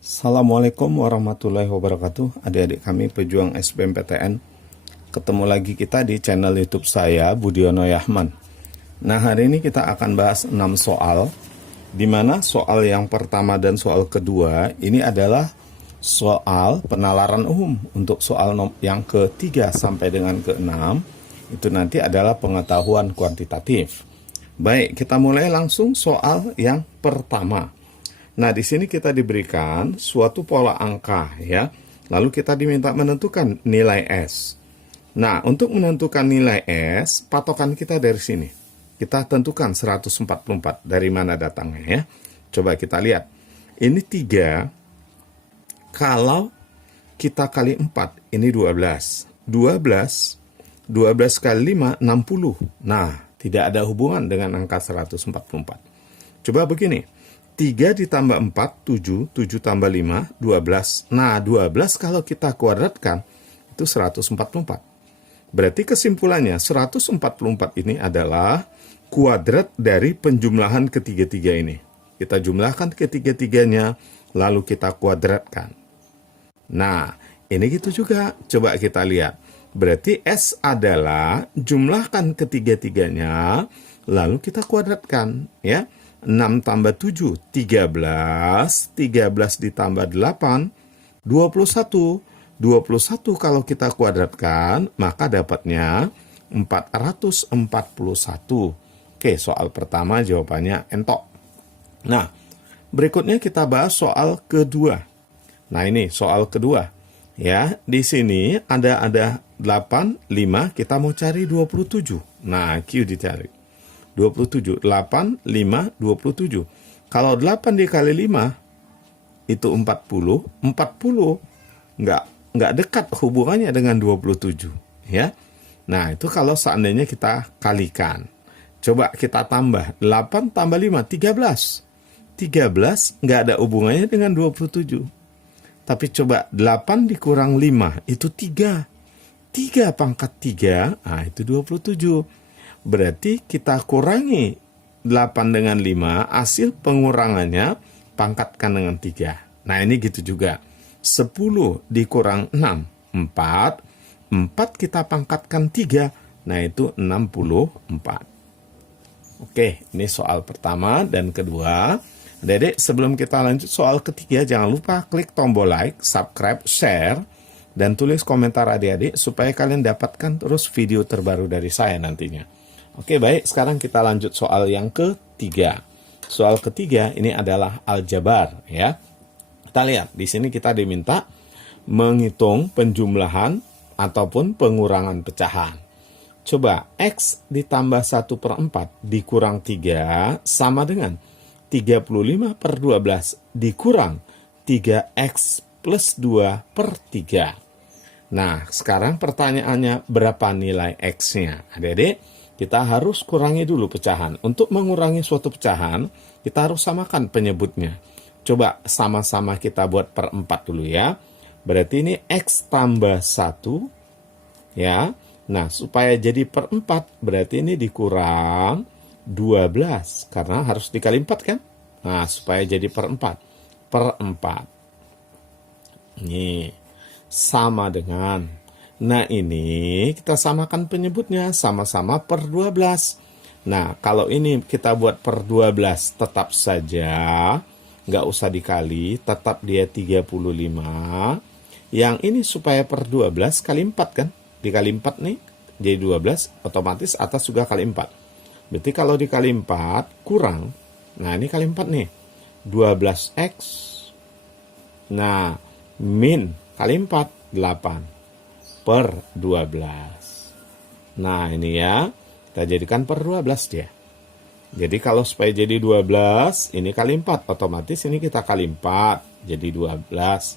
Assalamualaikum warahmatullahi wabarakatuh. Adik-adik kami pejuang SBMPTN, ketemu lagi kita di channel YouTube saya, Budiono Yahman. Nah, hari ini kita akan bahas 6 soal, di mana soal yang pertama dan soal kedua ini adalah soal penalaran umum. Untuk soal yang ketiga sampai dengan keenam itu nanti adalah pengetahuan kuantitatif. Baik, kita mulai langsung soal yang pertama. Nah, di sini kita diberikan suatu pola angka ya. Lalu kita diminta menentukan nilai S. Nah, untuk menentukan nilai S, patokan kita dari sini. Kita tentukan 144 dari mana datangnya ya. Coba kita lihat. Ini 3 kalau kita kali 4 ini 12. 12 kali 5 60. Nah, tidak ada hubungan dengan angka 144. Coba begini. 3 ditambah 4, 7, 7 tambah 5, 12. Nah, 12 kalau kita kuadratkan, itu 144. Berarti kesimpulannya, 144 ini adalah kuadrat dari penjumlahan ketiga-tiga ini. Kita jumlahkan ketiga-tiganya, lalu kita kuadratkan. Nah, ini gitu juga. Coba kita lihat. Berarti S adalah jumlahkan ketiga-tiganya, lalu kita kuadratkan, ya. 6 tambah 7, 13. 13 ditambah 8, 21. 21 kalau kita kuadratkan, maka dapatnya 441. Oke, soal pertama jawabannya entok. Nah, berikutnya kita bahas soal kedua. Nah, ini soal kedua. Ya, di sini ada 8, 5, kita mau cari 27. Nah, Q dicari. 27, 8, 5, 27. Kalau 8 dikali 5, itu 40. 40 nggak dekat hubungannya dengan 27. Ya. Nah, itu kalau seandainya kita kalikan. Coba kita tambah. 8 tambah 5, 13. 13 nggak ada hubungannya dengan 27. Tapi coba 8 dikurang 5, itu 3. 3 pangkat 3, nah itu 27. Berarti kita kurangi 8 dengan 5, hasil pengurangannya pangkatkan dengan 3. Nah, ini gitu juga. 10 dikurang 6, 4. 4 kita pangkatkan 3, nah itu 64. Oke, ini soal pertama dan kedua. Dedek, sebelum kita lanjut soal ketiga, jangan lupa klik tombol like, subscribe, share, dan tulis komentar adik-adik supaya kalian dapatkan terus video terbaru dari saya nantinya. Oke, baik. Sekarang kita lanjut soal yang ketiga. Soal ketiga ini adalah aljabar, ya. Kita lihat, di sini kita diminta menghitung penjumlahan ataupun pengurangan pecahan. Coba, X ditambah 1/4 dikurang 3 sama dengan 35 per 12 dikurang 3X plus 2 per 3. Nah, sekarang pertanyaannya berapa nilai X-nya? Adik-adik, kita harus kurangi dulu pecahan. Untuk mengurangi suatu pecahan, kita harus samakan penyebutnya. Coba sama-sama kita buat per 4 dulu ya. Berarti ini X tambah 1. Ya. Nah, supaya jadi per 4, berarti ini dikurang 12. Karena harus dikali 4 kan? Nah, supaya jadi per 4. Per 4. Ini sama dengan. Nah, ini kita samakan penyebutnya. Sama-sama per 12. Nah, kalau ini kita buat per 12, tetap saja. Nggak usah dikali. Tetap dia 35. Yang ini supaya per 12 kali 4 kan? Dikali 4 nih. Jadi 12. Otomatis atas juga kali 4. Berarti kalau dikali 4 kurang, nah ini kali 4 nih, 12X. Nah, min kali 4, 8 per 12. Nah, ini ya, kita jadikan per 12 dia. Jadi kalau supaya jadi 12, ini kali 4, otomatis ini kita kali 4, jadi 12.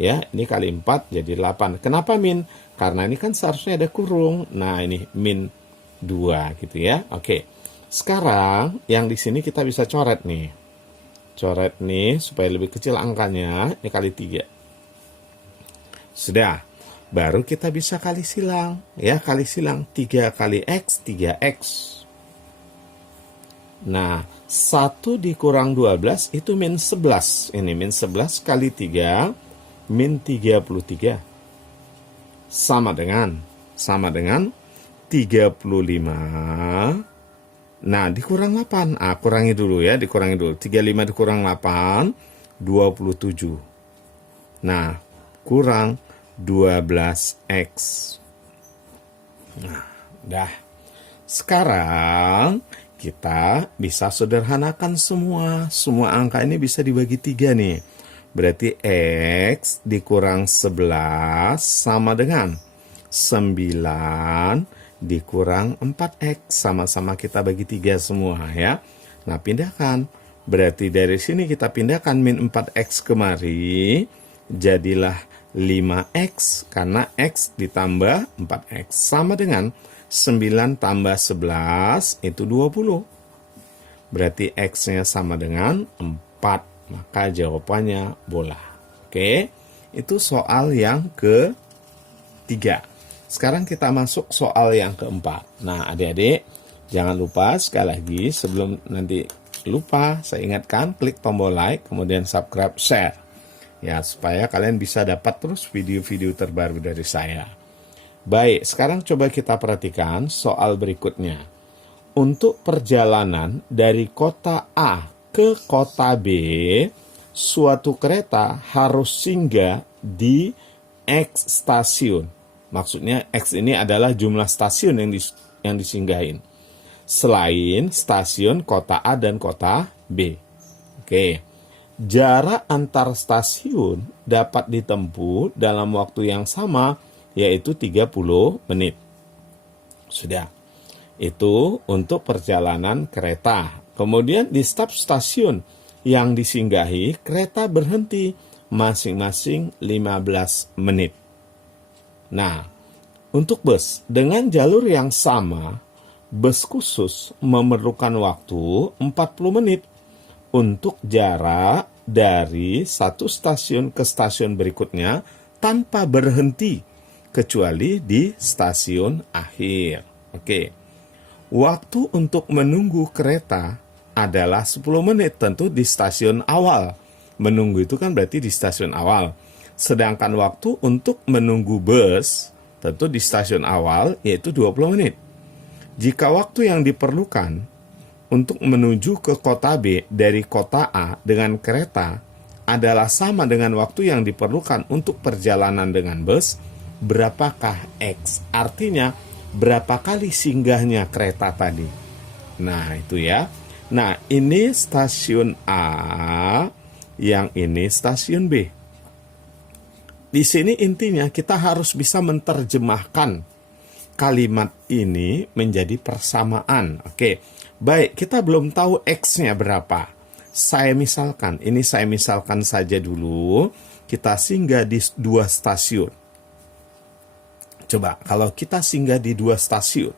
Ya, ini kali 4, jadi 8. Kenapa min? Karena ini kan seharusnya ada kurung. Nah, ini min 2 gitu ya. Oke. Sekarang yang di sini kita bisa coret nih. Coret nih supaya lebih kecil angkanya, ini kali 3. Sudah. Baru kita bisa kali silang, ya, kali silang 3 kali X, 3X. Nah, 1 dikurang 12 itu min 11. Ini min 11 kali 3, min 33. Sama dengan 35. Nah, dikurang 8. Kurangi dulu ya, dikurangi dulu. 35 dikurang 8, 27. Nah, kurang 12X. Nah, dah. Sekarang kita bisa sederhanakan semua angka ini bisa dibagi 3 nih. Berarti X dikurang 11 sama dengan 9 dikurang 4X. Sama-sama kita bagi 3 semua ya. Nah, pindahkan. Berarti dari sini kita pindahkan min 4X kemari. Jadilah 5X. Karena X ditambah 4X. Sama dengan 9 tambah 11 itu 20. Berarti X-nya sama dengan 4. Maka jawabannya bola. Oke. Itu soal yang ketiga. Sekarang kita masuk soal yang keempat. Nah, adik-adik, jangan lupa sekali lagi sebelum nanti lupa, saya ingatkan klik tombol like, kemudian subscribe, share. Ya, supaya kalian bisa dapat terus video-video terbaru dari saya. Baik, sekarang coba kita perhatikan soal berikutnya. Untuk perjalanan dari kota A ke kota B, suatu kereta harus singgah di X stasiun. Maksudnya X ini adalah jumlah stasiun yang disinggahin. Selain stasiun kota A dan kota B. Oke. Jarak antar stasiun dapat ditempuh dalam waktu yang sama, yaitu 30 menit. Sudah. Itu untuk perjalanan kereta. Kemudian di setiap stasiun yang disinggahi, kereta berhenti masing-masing 15 menit. Nah, untuk bus dengan jalur yang sama, bus khusus memerlukan waktu 40 menit untuk jarak dari satu stasiun ke stasiun berikutnya tanpa berhenti, kecuali di stasiun akhir. Oke. Waktu untuk menunggu kereta adalah 10 menit, tentu di stasiun awal. Menunggu itu kan berarti di stasiun awal. Sedangkan waktu untuk menunggu bus, tentu di stasiun awal, yaitu 20 menit. Jika waktu yang diperlukan untuk menuju ke kota B dari kota A dengan kereta adalah sama dengan waktu yang diperlukan untuk perjalanan dengan bus, berapakah X? Artinya, berapa kali singgahnya kereta tadi? Nah, itu ya. Nah, ini stasiun A, yang ini stasiun B. Di sini intinya kita harus bisa menerjemahkan kalimat ini menjadi persamaan. Oke, baik, kita belum tahu X-nya berapa. Saya misalkan saja dulu, kita singgah di 2 stasiun. Coba, kalau kita singgah di 2 stasiun,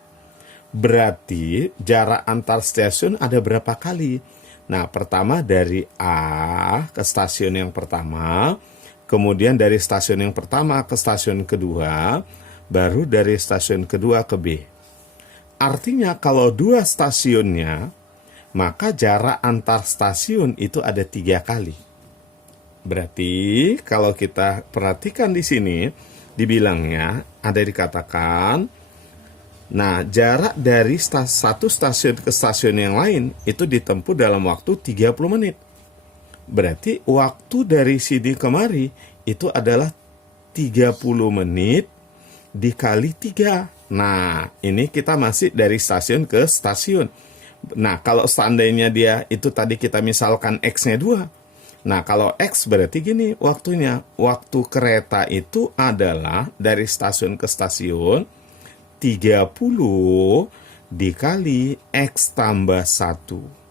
berarti jarak antar stasiun ada berapa kali? Nah, pertama dari A ke stasiun yang pertama, kemudian dari stasiun yang pertama ke stasiun kedua, baru dari stasiun kedua ke B. Artinya kalau 2 stasiunnya, maka jarak antar stasiun itu ada 3 kali. Berarti kalau kita perhatikan di sini, dibilangnya ada dikatakan, nah jarak dari satu stasiun ke stasiun yang lain itu ditempuh dalam waktu 30 menit. Berarti waktu dari sini kemari itu adalah 30 menit dikali 3. Nah, ini kita masih dari stasiun ke stasiun. Nah, kalau seandainya dia itu tadi kita misalkan X-nya 2. Nah, kalau X berarti gini waktunya. Waktu kereta itu adalah dari stasiun ke stasiun 30 dikali X tambah 1.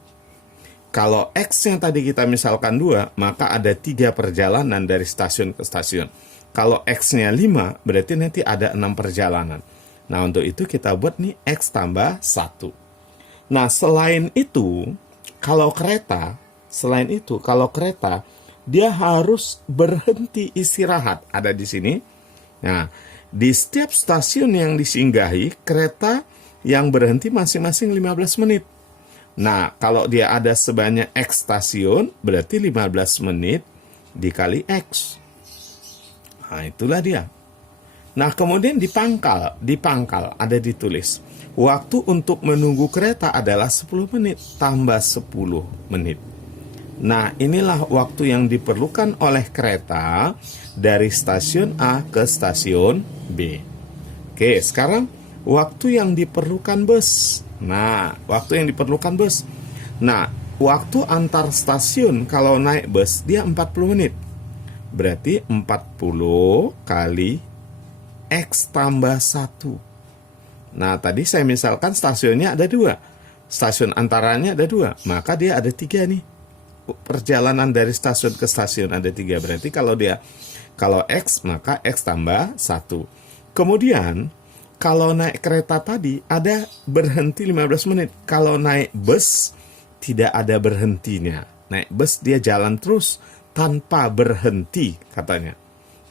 Kalau X yang tadi kita misalkan 2, maka ada 3 perjalanan dari stasiun ke stasiun. Kalau X-nya 5, berarti nanti ada 6 perjalanan. Nah, untuk itu kita buat nih X tambah 1. Nah, selain itu, kalau kereta, dia harus berhenti istirahat. Ada di sini. Nah, di setiap stasiun yang disinggahi, kereta yang berhenti masing-masing 15 menit. Nah, kalau dia ada sebanyak X stasiun, berarti 15 menit dikali X. Nah, itulah dia. Nah, kemudian di pangkal ada ditulis. Waktu untuk menunggu kereta adalah 10 menit, tambah 10 menit. Nah, inilah waktu yang diperlukan oleh kereta dari stasiun A ke stasiun B. Oke, sekarang waktu yang diperlukan bus. Nah, waktu yang diperlukan bus. Nah, waktu antar stasiun kalau naik bus, dia 40 menit. Berarti 40 kali X tambah 1. Nah, tadi saya misalkan stasiunnya ada 2. Stasiun antaranya ada 2. Maka dia ada 3 nih. Perjalanan dari stasiun ke stasiun ada 3. Berarti kalau X, maka X tambah 1. Kemudian, kalau naik kereta tadi ada berhenti 15 menit. Kalau naik bus, tidak ada berhentinya. Naik bus dia jalan terus tanpa berhenti katanya.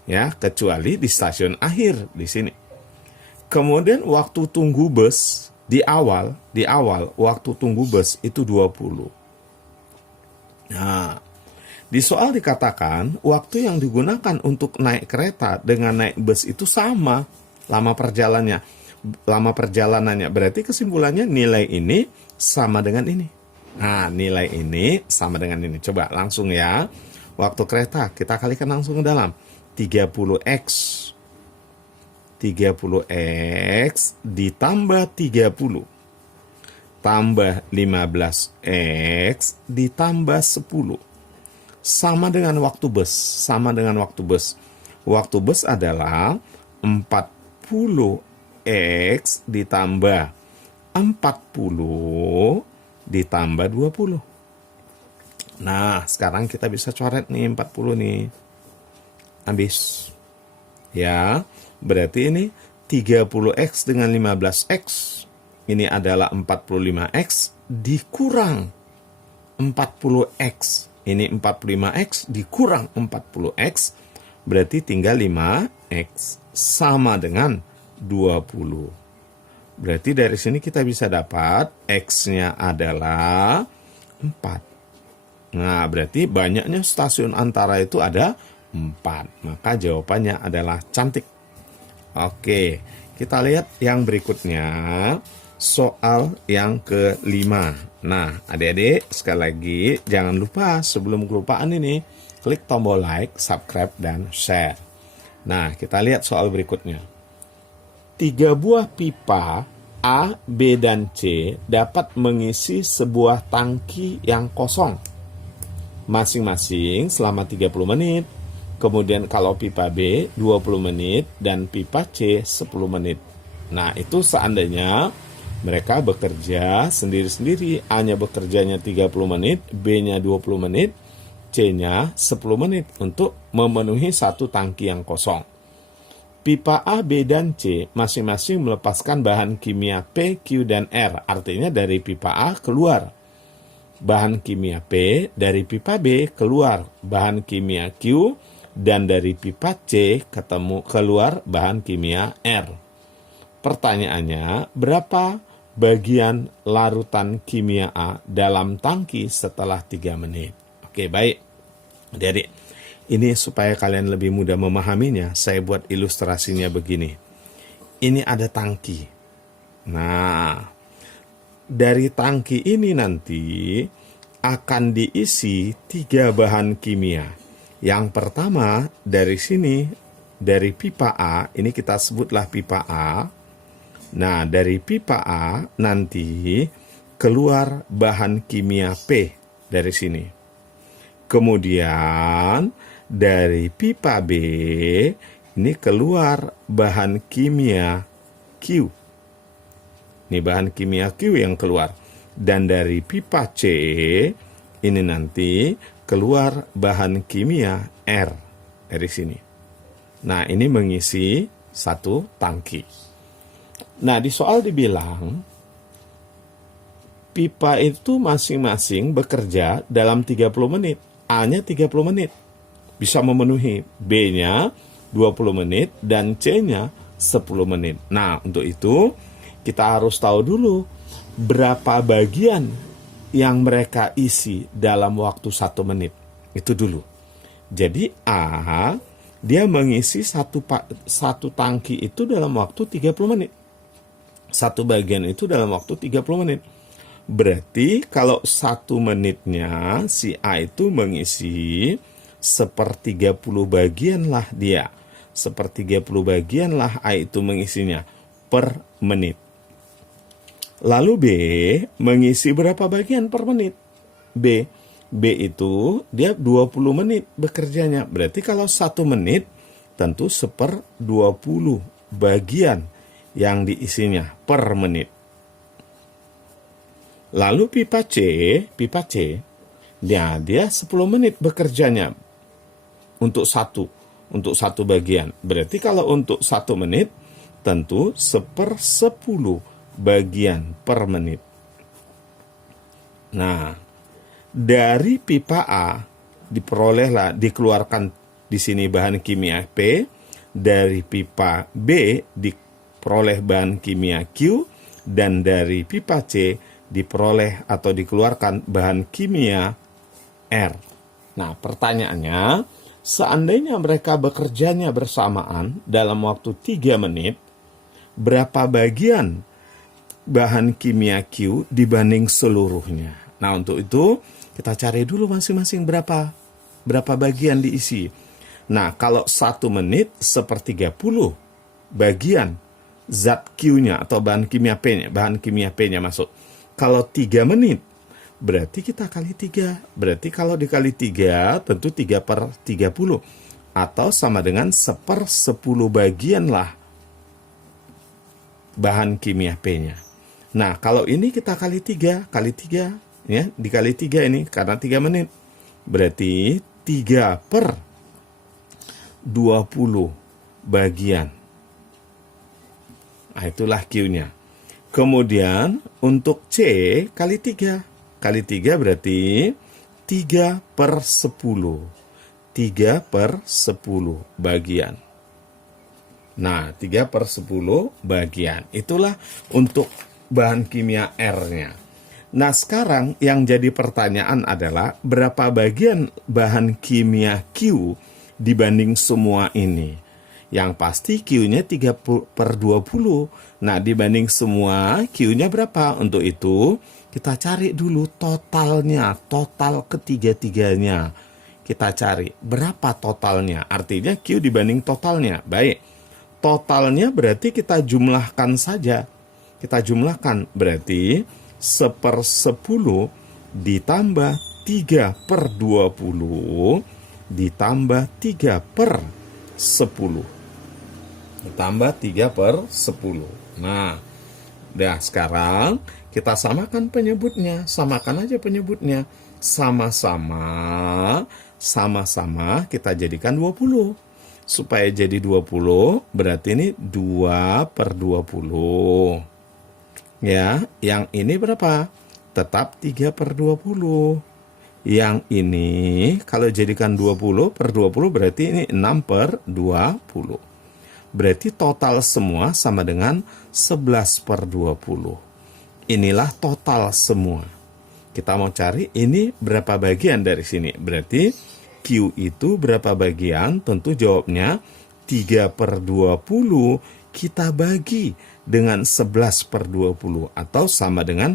Ya, kecuali di stasiun akhir di sini. Kemudian waktu tunggu bus di awal waktu tunggu bus itu 20. Nah, di soal dikatakan waktu yang digunakan untuk naik kereta dengan naik bus itu sama lama perjalanannya. Berarti kesimpulannya nilai ini sama dengan ini. Nah, nilai ini sama dengan ini. Coba langsung ya. Waktu kereta kita kalikan langsung ke dalam. 30X ditambah 30 tambah 15X ditambah 10 sama dengan waktu bus. Waktu bus adalah 40X ditambah 40 ditambah 20. Nah, sekarang kita bisa coret nih 40 nih. Habis. Ya, berarti ini 30X dengan 15X. Ini adalah 45X dikurang 40X. Ini 45X dikurang 40X. Berarti tinggal 5X. Sama dengan 20. Berarti dari sini kita bisa dapat X-nya adalah 4. Nah, berarti banyaknya stasiun antara itu ada 4. Maka jawabannya adalah cantik. Oke, kita lihat yang berikutnya. Soal yang kelima. Nah, adik-adik, sekali lagi jangan lupa sebelum kelupaan ini, klik tombol like, subscribe, dan share. Nah, kita lihat soal berikutnya. 3 buah pipa A, B, dan C dapat mengisi sebuah tangki yang kosong masing-masing selama 30 menit. Kemudian kalau pipa B 20 menit dan pipa C 10 menit. Nah, itu seandainya mereka bekerja sendiri-sendiri. A-nya bekerjanya 30 menit, B-nya 20 menit, C-nya 10 menit untuk memenuhi satu tangki yang kosong. Pipa A, B, dan C masing-masing melepaskan bahan kimia P, Q, dan R. Artinya dari pipa A keluar bahan kimia P, dari pipa B keluar bahan kimia Q, dan dari pipa C keluar bahan kimia R. Pertanyaannya, berapa bagian larutan kimia A dalam tangki setelah 3 menit? Oke, baik. Jadi, ini supaya kalian lebih mudah memahaminya, saya buat ilustrasinya begini. Ini ada tangki. Nah, dari tangki ini nanti akan diisi 3 bahan kimia. Yang pertama dari sini, dari pipa A, ini kita sebutlah pipa A. Nah, dari pipa A nanti keluar bahan kimia P dari sini. Kemudian dari pipa B, ini keluar bahan kimia Q. Ini bahan kimia Q yang keluar. Dan dari pipa C, ini nanti keluar bahan kimia R dari sini. Nah, ini mengisi satu tangki. Nah, di soal dibilang, pipa itu masing-masing bekerja dalam 30 menit. A-nya 30 menit. Bisa memenuhi. B-nya 20 menit dan C-nya 10 menit. Nah, untuk itu kita harus tahu dulu berapa bagian yang mereka isi dalam waktu 1 menit. Itu dulu. Jadi A, dia mengisi satu tangki itu dalam waktu 30 menit. Satu bagian itu dalam waktu 30 menit. Berarti kalau 1 menitnya si A itu mengisi 1/30 bagian lah dia. 1/30 bagian lah A itu mengisinya per menit. Lalu B mengisi berapa bagian per menit? B itu dia 20 menit bekerjanya. Berarti kalau 1 menit tentu 1/20 bagian yang diisinya per menit. Lalu pipa C, dia 10 menit bekerjanya untuk satu bagian. Berarti kalau untuk 1 menit, tentu 1/10 bagian per menit. Nah, dari pipa A dikeluarkan di sini bahan kimia P, dari pipa B diperoleh bahan kimia Q, dan dari pipa C diperoleh atau dikeluarkan bahan kimia R. Nah, pertanyaannya, seandainya mereka bekerjanya bersamaan dalam waktu 3 menit, berapa bagian bahan kimia Q dibanding seluruhnya? Nah, untuk itu kita cari dulu masing-masing berapa bagian diisi. Nah, kalau 1 menit 1/30 bagian zat Q-nya atau bahan kimia P-nya masuk. Kalau 3 menit, berarti kita kali 3. Berarti kalau dikali 3, tentu 3/30. Atau sama dengan 1/10 bagian lah bahan kimia P-nya. Nah, kalau ini kita kali 3, ya, dikali 3 ini, karena 3 menit. Berarti 3/20 bagian. Nah, itulah Q-nya. Kemudian untuk C kali 3. Kali 3 berarti 3/10. 3/10 bagian. Nah, 3/10 bagian. Itulah untuk bahan kimia R-nya. Nah, sekarang yang jadi pertanyaan adalah berapa bagian bahan kimia Q dibanding semua ini? Yang pasti Q-nya 3/20. Nah, dibanding semua Q-nya berapa? Untuk itu kita cari dulu totalnya, total ketiga-tiganya. Kita cari berapa totalnya. Artinya Q dibanding totalnya. Baik, totalnya berarti kita jumlahkan saja. Kita jumlahkan berarti 1/10 ditambah 3/20 ditambah 3/10. Ditambah 3/10. Nah, sekarang kita samakan penyebutnya. Samakan aja penyebutnya. Sama-sama kita jadikan 20. Supaya jadi 20, berarti ini 2/20. Ya, yang ini berapa? Tetap 3/20. Yang ini kalau jadikan 20/20 berarti ini 6/20. Berarti total semua sama dengan 11/20. Inilah total semua. Kita mau cari ini berapa bagian dari sini. Berarti Q itu berapa bagian? Tentu jawabnya 3/20 kita bagi dengan 11/20 atau sama dengan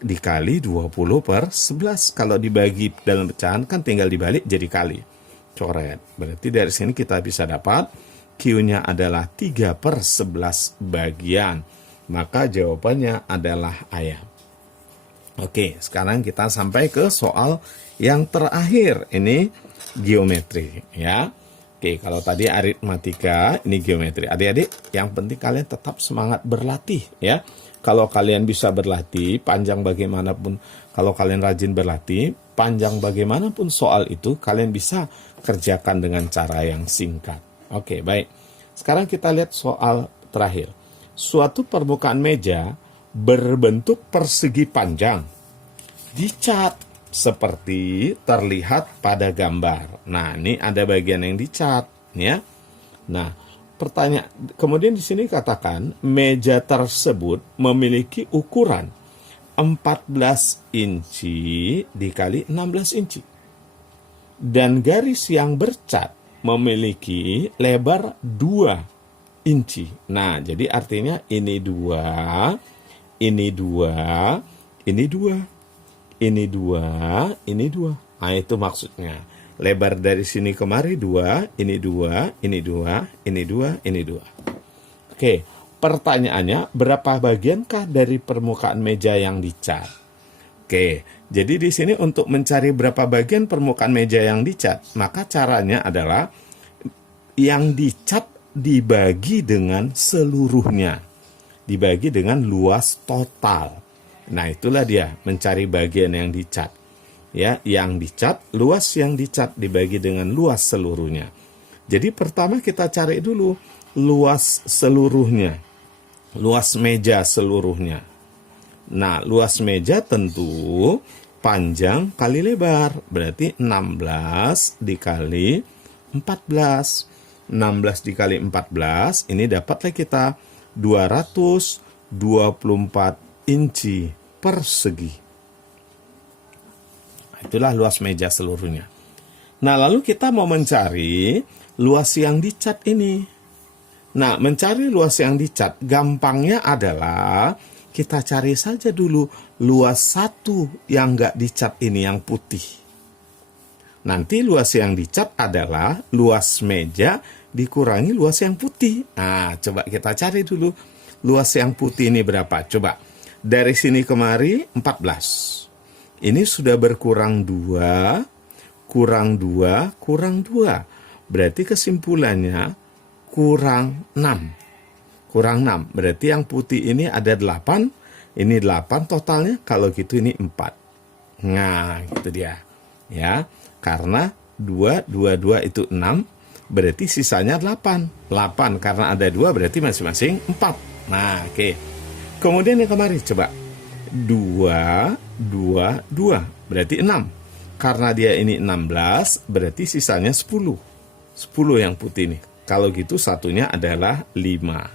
dikali 20/11. Kalau dibagi dalam pecahan kan tinggal dibalik jadi kali. Coret. Berarti dari sini kita bisa dapat Q-nya adalah 3/11 bagian. Maka jawabannya adalah ayam. Oke, sekarang kita sampai ke soal yang terakhir. Ini geometri, ya. Oke, kalau tadi aritmatika, ini geometri. Adik-adik, yang penting kalian tetap semangat berlatih, ya. Kalau kalian bisa berlatih, panjang bagaimanapun, kalau kalian rajin berlatih, panjang bagaimanapun soal itu, kalian bisa kerjakan dengan cara yang singkat. Oke, baik. Sekarang kita lihat soal terakhir. Suatu permukaan meja berbentuk persegi panjang dicat seperti terlihat pada gambar. Nah, ini ada bagian yang dicat, ya. Nah, kemudian di sini katakan meja tersebut memiliki ukuran 14 inci dikali 16 inci. Dan garis yang bercat memiliki lebar 2 inci. Nah, jadi artinya ini 2, ini 2, ini 2, ini 2, ini 2. Nah, itu maksudnya. Lebar dari sini kemari 2, ini 2, ini 2, ini 2, ini 2. Oke, pertanyaannya berapa bagiankah dari permukaan meja yang dicat? Oke, jadi di sini untuk mencari berapa bagian permukaan meja yang dicat, maka caranya adalah yang dicat dibagi dengan seluruhnya. Dibagi dengan luas total. Nah, itulah dia mencari bagian yang dicat. Ya, yang dicat, luas yang dicat dibagi dengan luas seluruhnya. Jadi pertama kita cari dulu luas seluruhnya. Luas meja seluruhnya. Nah, luas meja tentu panjang kali lebar. Berarti 16 dikali 14. 16 dikali 14, ini dapatlah kita 224 inci persegi. Itulah luas meja seluruhnya. Nah, lalu kita mau mencari luas yang dicat ini. Nah, mencari luas yang dicat, gampangnya adalah kita cari saja dulu luas satu yang nggak dicat ini, yang putih. Nanti luas yang dicat adalah luas meja dikurangi luas yang putih. Nah, coba kita cari dulu luas yang putih ini berapa. Coba, dari sini kemari 14. Ini sudah berkurang 2, kurang 2, kurang 2. Berarti kesimpulannya kurang 6. Kurang 6. Berarti yang putih ini ada 8. Ini 8 totalnya. Kalau gitu ini 4. Nah, gitu dia. Ya, karena 2, 2, 2 itu 6. Berarti sisanya 8. 8 karena ada 2 berarti masing-masing 4. Nah, oke. Kemudian yang kemarin coba. 2, 2, 2. Berarti 6. Karena dia ini 16, berarti sisanya 10. 10 yang putih ini. Kalau gitu satunya adalah 5.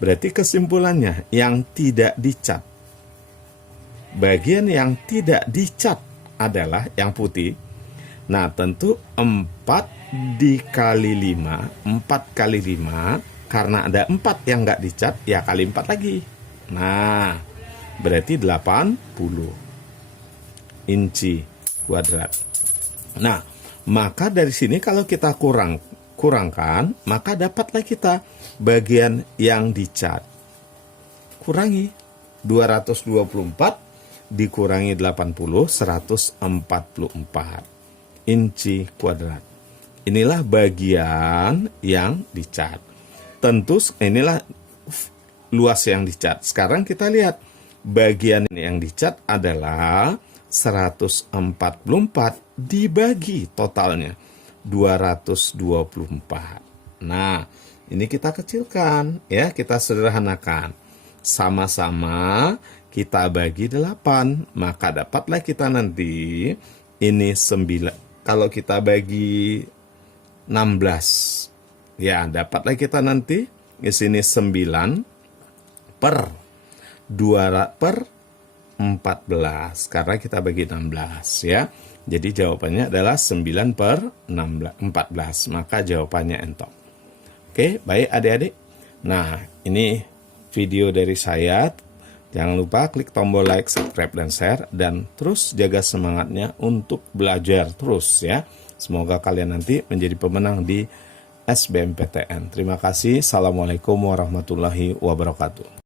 Berarti kesimpulannya yang tidak dicat. Bagian yang tidak dicat adalah yang putih. Nah, tentu 4 dikali 5. 4 kali 5. Karena ada 4 yang nggak dicat, ya kali 4 lagi. Nah, berarti 80 inci kuadrat. Nah, maka dari sini kalau kita kurangkan, maka dapatlah kita bagian yang dicat. Kurangi 224 dikurangi 80, 144 inci kuadrat. Inilah bagian yang dicat. Tentu inilah luas yang dicat. Sekarang kita lihat bagian yang dicat adalah 144 dibagi totalnya 224. Nah, ini kita kecilkan ya, kita sederhanakan. Sama-sama kita bagi 8, maka dapatlah kita nanti ini 9. Kalau kita bagi 16, ya dapatlah kita nanti di sini 9 per 14 karena kita bagi 16 ya. Jadi jawabannya adalah 9 per 14. Maka jawabannya entok. Oke, baik adik-adik. Nah, ini video dari saya. Jangan lupa klik tombol like, subscribe, dan share. Dan terus jaga semangatnya untuk belajar terus ya. Semoga kalian nanti menjadi pemenang di SBMPTN. Terima kasih. Assalamualaikum warahmatullahi wabarakatuh.